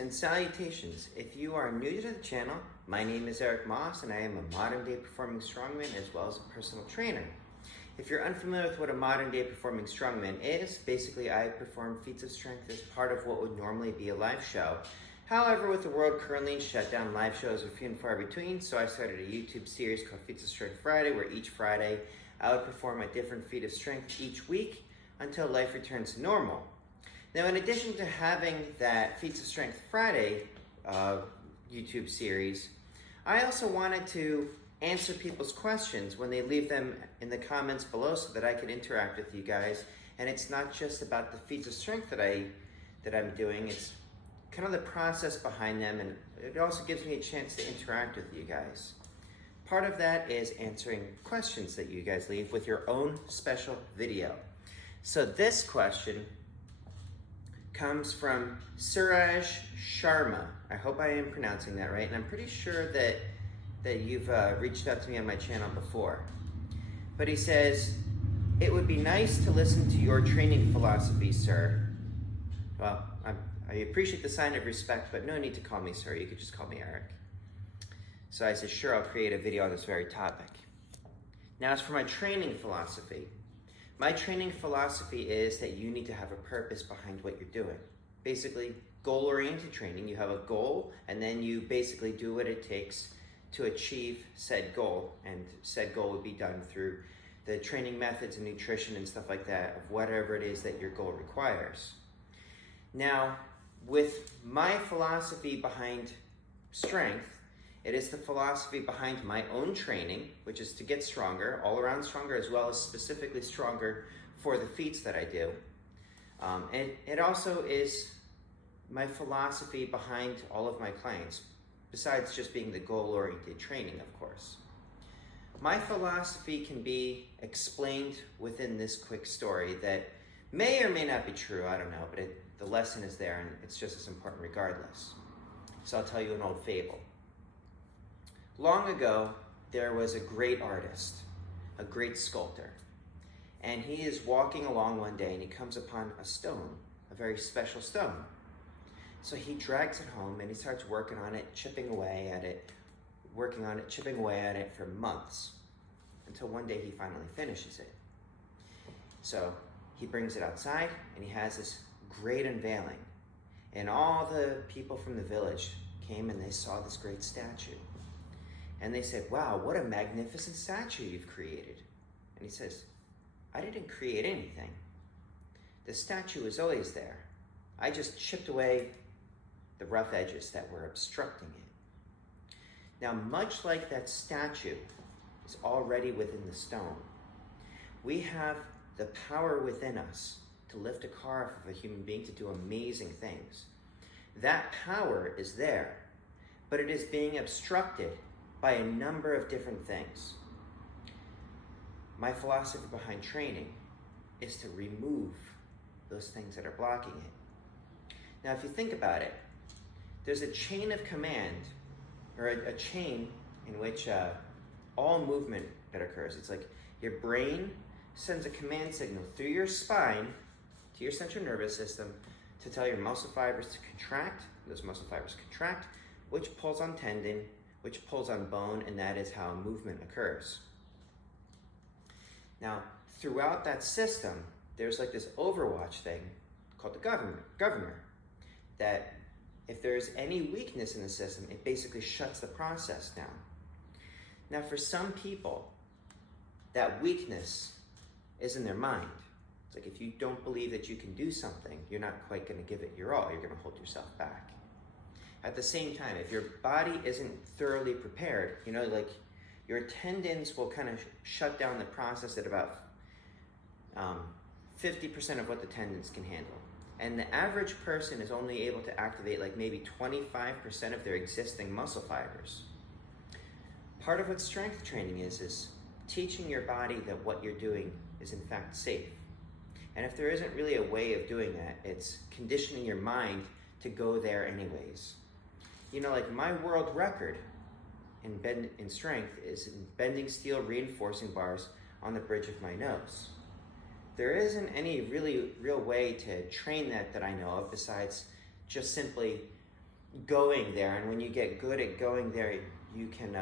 and salutations. If you are new to the channel, my name is Eric Moss and I am a modern day performing strongman as well as a personal trainer. If you're unfamiliar with what a modern day performing strongman is, basically I perform feats of strength as part of what would normally be a live show. However, with the world currently in shutdown, live shows are few and far between, so I started a YouTube series called Feats of Strength Friday, where each Friday I would perform a different feat of strength each week until life returns to normal. Now, in addition to having that Feats of Strength Friday YouTube series, I also wanted to answer people's questions when they leave them in the comments below so that I could interact with you guys. And it's not just about the feats of strength that I'm doing, it's kind of the process behind them, and it also gives me a chance to interact with you guys. Part of that is answering questions that you guys leave with your own special video. So this question comes from Suraj Sharma. I hope I am pronouncing that right, and I'm pretty sure that you've reached out to me on my channel before. But he says, "It would be nice to listen to your training philosophy, sir." Well, I appreciate the sign of respect, but no need to call me sir. You could just call me Eric. So I said, sure, I'll create a video on this very topic. Now, as for my training philosophy, my training philosophy is that you need to have a purpose behind what you're doing. Basically, goal-oriented training. You have a goal, and then you basically do what it takes to achieve said goal, and said goal would be done through the training methods and nutrition and stuff like that of whatever it is that your goal requires. Now, with my philosophy behind strength, it is the philosophy behind my own training, which is to get stronger, all around stronger, as well as specifically stronger for the feats that I do. And it also is my philosophy behind all of my clients, besides just being the goal-oriented training, of course. My philosophy can be explained within this quick story that may or may not be true, I don't know, but the lesson is there and it's just as important regardless. So I'll tell you an old fable. Long ago, there was a great artist, a great sculptor, and he is walking along one day and he comes upon a stone, a very special stone. So he drags it home and he starts working on it, chipping away at it, working on it, chipping away at it for months, until one day he finally finishes it. So he brings it outside and he has this great unveiling, and all the people from the village came and they saw this great statue. And they said, "Wow, what a magnificent statue you've created." And he says, "I didn't create anything. The statue was always there. I just chipped away the rough edges that were obstructing it." Now, much like that statue is already within the stone, we have the power within us to lift a car off of a human being, to do amazing things. That power is there, but it is being obstructed by a number of different things. My philosophy behind training is to remove those things that are blocking it. Now, if you think about it, there's a chain of command, or a chain in which all movement that occurs. It's like your brain sends a command signal through your spine to your central nervous system to tell your muscle fibers to contract. Those muscle fibers contract, which pulls on tendon, which pulls on bone, and that is how movement occurs. Now, throughout that system, there's like this overwatch thing called the governor, that if there's any weakness in the system, it basically shuts the process down. Now, for some people, that weakness is in their mind. It's like if you don't believe that you can do something, you're not quite going to give it your all. You're going to hold yourself back. At the same time, if your body isn't thoroughly prepared, like your tendons will kind of shut down the process at about 50% of what the tendons can handle. And the average person is only able to activate like maybe 25% of their existing muscle fibers. Part of what strength training is teaching your body that what you're doing is in fact safe. And if there isn't really a way of doing that, it's conditioning your mind to go there anyways. Like my world record in strength is in bending steel reinforcing bars on the bridge of my nose. There isn't any real way to train that I know of, besides just simply going there, and when you get good at going there, you can,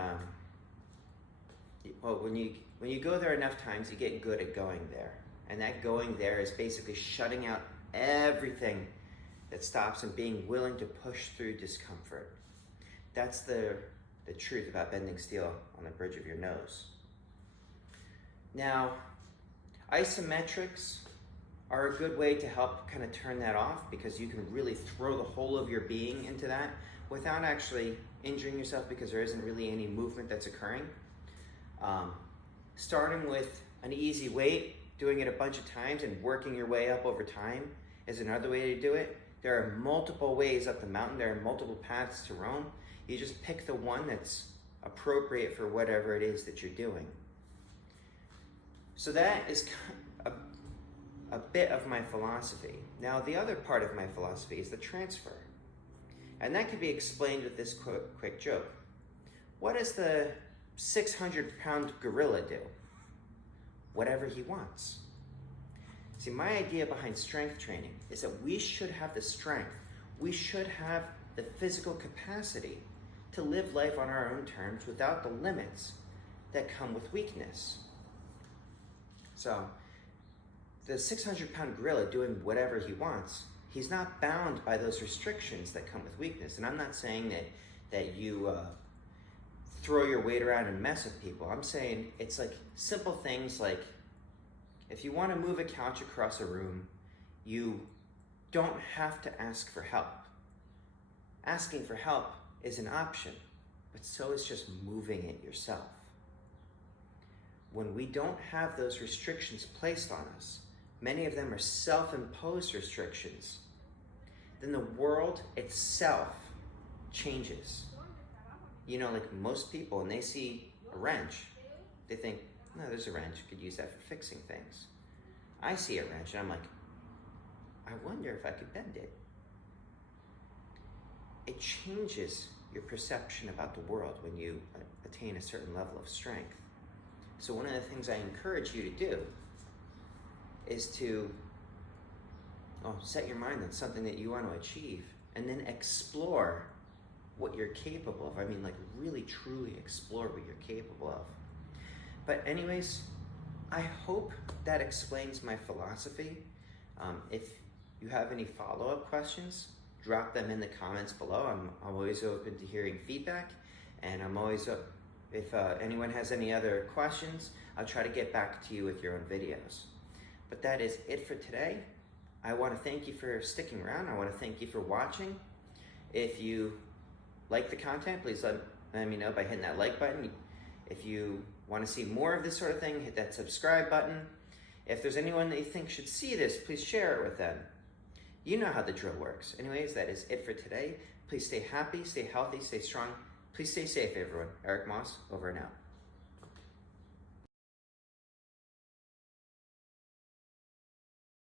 when you go there enough times, you get good at going there. And that going there is basically shutting out everything that stops and being willing to push through discomfort. That's the truth about bending steel on the bridge of your nose. Now, isometrics are a good way to help kind of turn that off, because you can really throw the whole of your being into that without actually injuring yourself, because there isn't really any movement that's occurring. Starting with an easy weight, doing it a bunch of times and working your way up over time is another way to do it. There are multiple ways up the mountain. There are multiple paths to roam. You just pick the one that's appropriate for whatever it is that you're doing. So that is a bit of my philosophy. Now, the other part of my philosophy is the transfer. And that can be explained with this quick joke. What does the 600-pound gorilla do? Whatever he wants. See, my idea behind strength training is that we should have the strength, we should have the physical capacity to live life on our own terms without the limits that come with weakness. So, the 600-pound gorilla doing whatever he wants, he's not bound by those restrictions that come with weakness. And I'm not saying that you throw your weight around and mess with people. I'm saying it's like simple things like, if you want to move a couch across a room, you don't have to ask for help. Asking for help is an option, but so is just moving it yourself. When we don't have those restrictions placed on us, many of them are self-imposed restrictions, then the world itself changes. You know, like most people, when they see a wrench, they think, no, there's a wrench, could use that for fixing things. I see a wrench and I'm like, I wonder if I could bend it. It changes your perception about the world when you attain a certain level of strength. So one of the things I encourage you to do is to set your mind on something that you want to achieve, and then explore what you're capable of. I mean, like, really, truly explore what you're capable of. But anyways, I hope that explains my philosophy. If you have any follow-up questions, drop them in the comments below. I'm always open to hearing feedback, and I'm always if anyone has any other questions, I'll try to get back to you with your own videos. But that is it for today. I want to thank you for sticking around. I want to thank you for watching. If you like the content, please let me know by hitting that like button. If you want to see more of this sort of thing, hit that subscribe button. If there's anyone that you think should see this, please share it with them. You know how the drill works. Anyways, that is it for today. Please stay happy, stay healthy, stay strong. Please stay safe, everyone. Eric Moss, over and out.